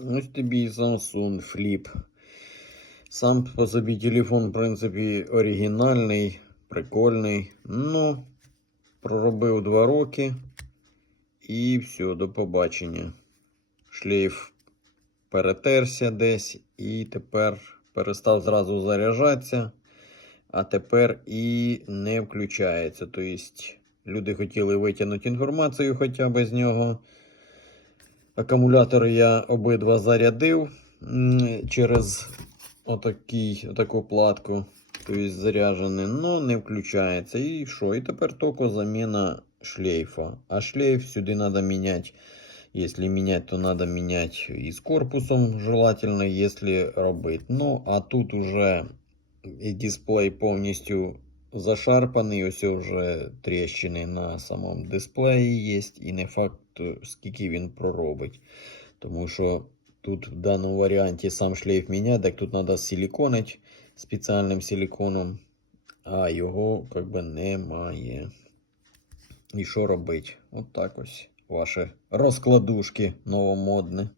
Ось тобі і Samsung Flip. Сам по собі телефон, в принципі, оригінальний, прикольний. Ну, проробив 2 роки. І все, до побачення. Шлейф перетерся десь і тепер перестав зразу заряджатися, а тепер і не включається. Тобто люди хотіли витягнути інформацію хоча б з нього. Акумулятори я обидва зарядив м, через отакий, отаку платку. Тобто заряджений, але не включається. І що? І тепер тільки заміна шлейфа. А шлейф сюди треба міняти. Если менять, то надо менять и с корпусом желательно, если робить. Ну, а тут уже і дисплей повністю зашарпаний, ось вже тріщини на самому дисплеї є, і не факт, скільки він проробить. Тому що тут в даному варіанті сам шлейф міняти, так тут треба силіконити спеціальним силіконом, а його как би немає. І що робити? От так ось ваші розкладушки новомодні.